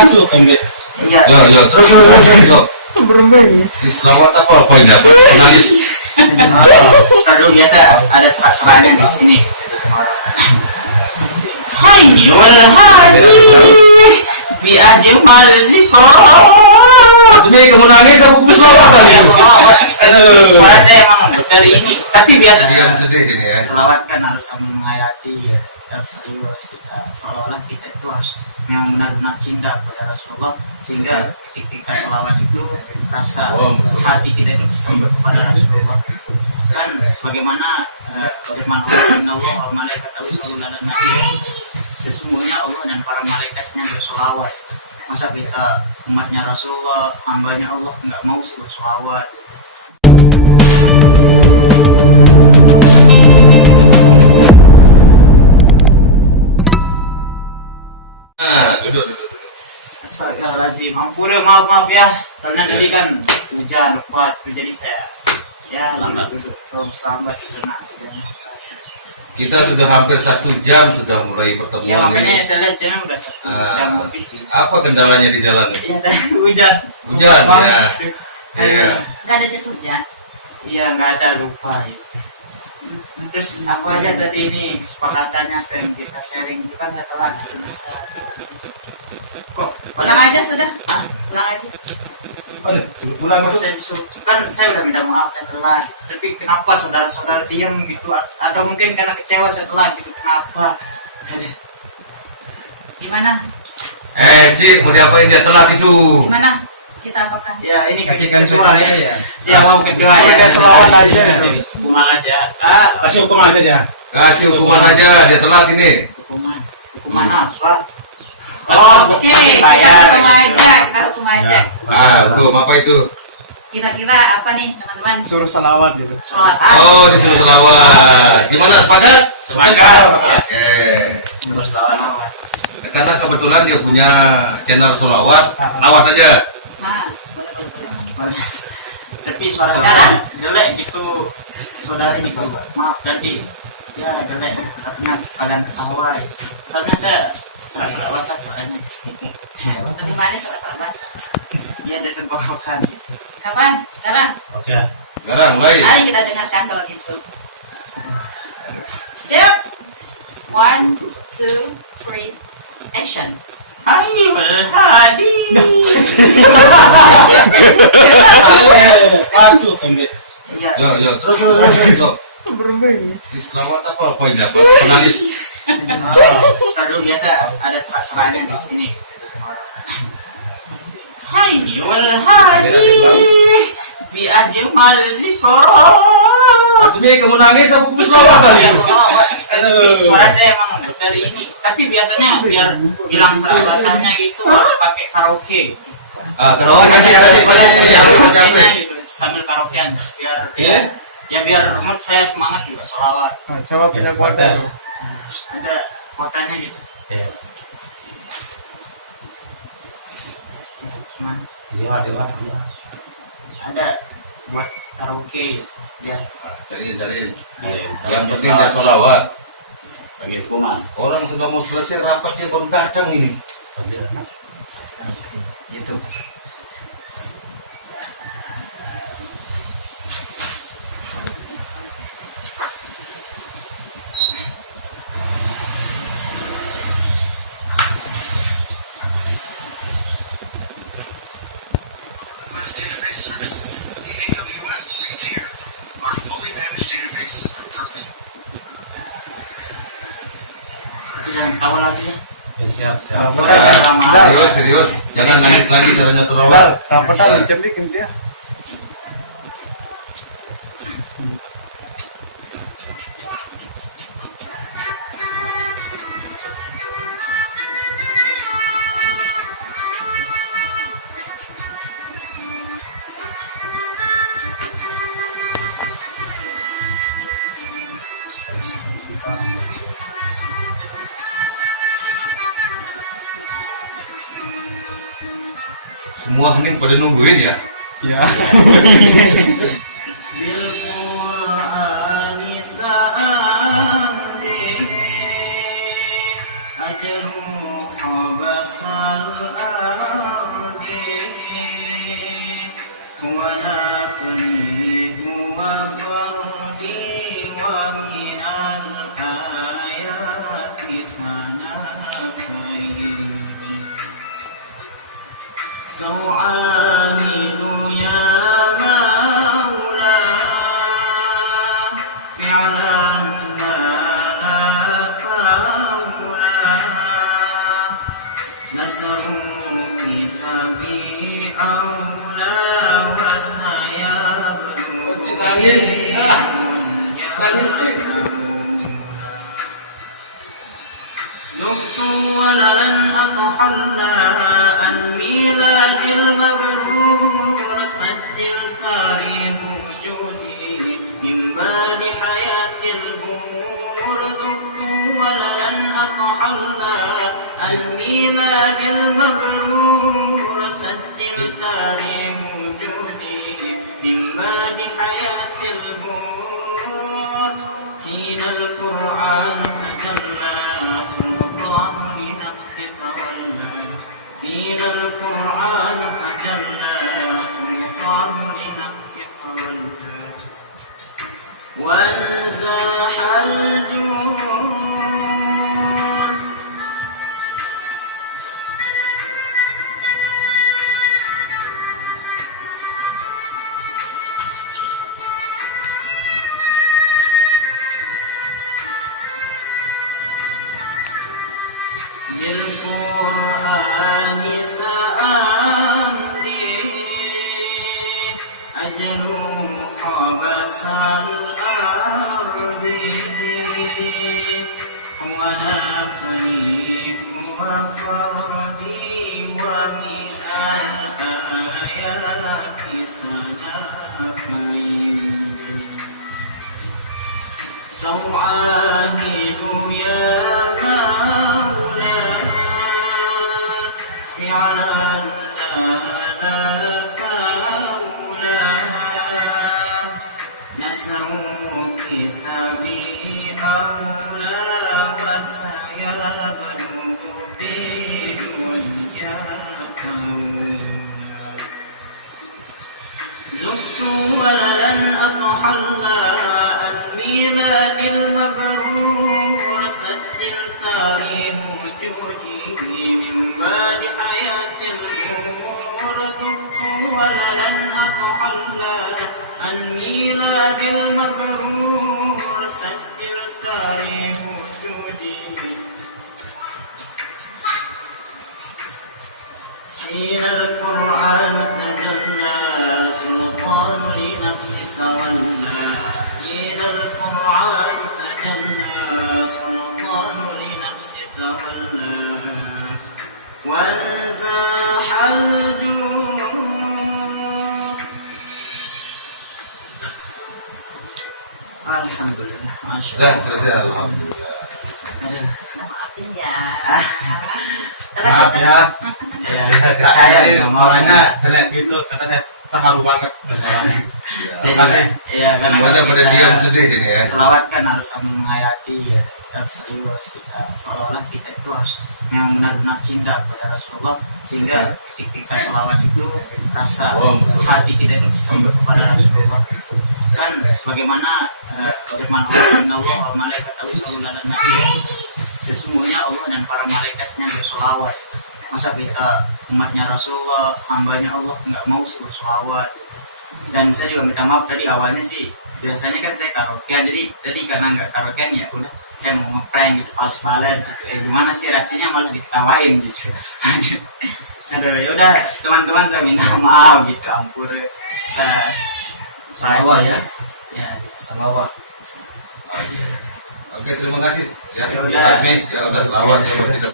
Aduh, kembali. Iya. Yo, terus. Di selawat apa ini? Nangis. Kalau biasa ada serak-seraknya di sini. Hai wal hadi bi ajmal zikra. Ini kamu nangis aku putus selawat tadi. Suara saya emang dari ini, tapi biasa Iya, sedih ini ya. selawat kan harus sambil menghayati ya. Harus serius kita, seolah-olah kita itu harus memang benar-benar cinta kepada Rasulullah, sehingga ketika selawat itu rasa hati kita itu bersama kepada Rasulullah. Kan sebagaimana firman Allah, wa malaikatahu yusholluna 'alan nabi, sesungguhnya Allah dan para malaikatnya bersolawat. Masa kita umatnya Rasulullah, hambanya Allah nggak mau sih bersolawat? Duduk. Astagfirullahaladzim, maaf ya, soalnya tadi kan hujan lebat, jadi saya lambat duduk, lambat hujan saya. Kita sudah hampir 1 jam sudah mulai pertemuan Ya makanya ini. saya lihat jalan udah 1 jam lebih. Apa kendalanya di jalan? Iya, dan hujan. Hujan, ya. Iya. Nggak ada jas hujan. Iya, nggak ada, lupa itu. Terus apa aja tadi ini kesepakatannya kita sharing itu kan setelah bisa. Kok Pulang aja sudah. Pulang aja. Pulang saya disuruh, kan saya udah minta maaf saya telat, tapi kenapa saudara-saudara diam gitu? Atau mungkin karena kecewa setelah gitu, kenapa? Gimana? Cik, mau diapain dia telat itu? Gimana? Kita apakan? Ya ini Kasihkan kedua suara ya. ya. Mau kedua ya. Kasih selawat aja. Kasih hukuman aja. Kasih hukum aja dia. Kasih hukuman aja, dia telat ini. Hukuman apa? Oke, kita hukum aja. Kita hukum aja. Hukum apa itu? Kira-kira apa nih teman-teman? Suruh salawat gitu. Sholat. Oh, disuruh selawat. Gimana, sepakat? Sepakat. Oke. Terus lawan. Karena kebetulan dia punya channel selawat, selawat aja. Nah, Tapi suara saya jelek gitu, saudari gitu. Maaf tadi. Ya jelek, karena kalian ketawa. Soalnya saya salah bahasa suaranya. tapi mana salah bahasa? Dia ada tenggorokan. Kapan? Sekarang? Oke. Sekarang, baik. Mari kita dengarkan kalau gitu. Siap. 1, 2, 3, action. Ayo hadi. Aduh, kembali. Iya. Yo, terus. Di selawat apa ini? Nangis. Kalau biasa ada serak-seraknya di sini. Hai wal hadi bi ajmal zikra. Ini kamu nangis aku putus selawat tadi. Suara saya emang dari ini, tapi biasanya biar bilang serasa-rasanya gitu harus pakai karaoke. Kerawan kasih Gitu, sambil karaokean biar mood saya semangat juga sholawat. Siapa punya kuota? Ada kuotanya gitu. Cuman ada buat karaoke ya. Cariin. Yang penting dia sholawat. Bagi hukuman. Orang sudah mau selesai rapatnya baru datang ini. Gitu. Jangan tahu lagi ya. Siap. Serius. Jangan nangis lagi caranya sholawat. Rapatan jam bikin dia. Semua mungkin pada nungguin ya. Ya. Bil Qur'ani sa'amdi ajru habasal سوعاني يا مولا فعلا ما لك مولا نسألك في أولى ولن أطحنا عن ميلاد المبرور سجل تاريخ وجودي من بعد حياة البور دبت ولن أطحنا عن ميلاد المبرور سجل تاريخ وجودي من بعد حياة البور حين القرآن تجلى حين القرآن تجلى سلطان لنفسك وانزاح الجود بالقرآن سأمضي أجل خبث الأرض هو نفري وفردي ومن الآيات سنفري سوعاني يا فعلا لك مولاها نسألك كتابي أولى وسيبلغ به وإياك زدت ولن أطحلى عن ميلاد المبرور سجل تاريخ وجودي من بعد حياة الأمور دبت ولن أطحلى عن ميلاد المبرور سجل تاريخ وجودي حين القرآن تجلى سلطان لنفس تولى حين القرآن تجلى سلطان لنفس تولى وانزاح الجود Alhamdulillah, Masya Dah Allah. selesai alhamdulillah. Maafin ya. Maaf ya. Ya, Saya orangnya jelek gitu karena saya terharu banget suaranya. Terima kasih. ya karena Semuanya kalau pada kita diam sedih ini ya. selawat kan harus sambil menghayati ya, harus serius kita seolah-olah kita itu harus memang benar-benar cinta kepada Rasulullah sehingga ketika selawat itu rasa hati kita itu bisa kepada Rasulullah kan sebagaimana firman Allah wa malaikat Rasulullah dan Nabi sesungguhnya Allah dan para malaikatnya bersolawat masa kita umatnya Rasulullah hambanya Allah nggak mau suruh solawat dan saya juga minta maaf dari awalnya sih biasanya kan saya karaoke jadi karena nggak karaoke ya udah saya mau ngeprank gitu pas-palas gitu gimana sih reaksinya malah diketawain gitu aduh yaudah teman-teman saya minta maaf gitu ampun Selawat ya. Ya, selawat. Oke, terima kasih ya. Ya udah. Pak Asmi, ya udah selawat ya buat kita.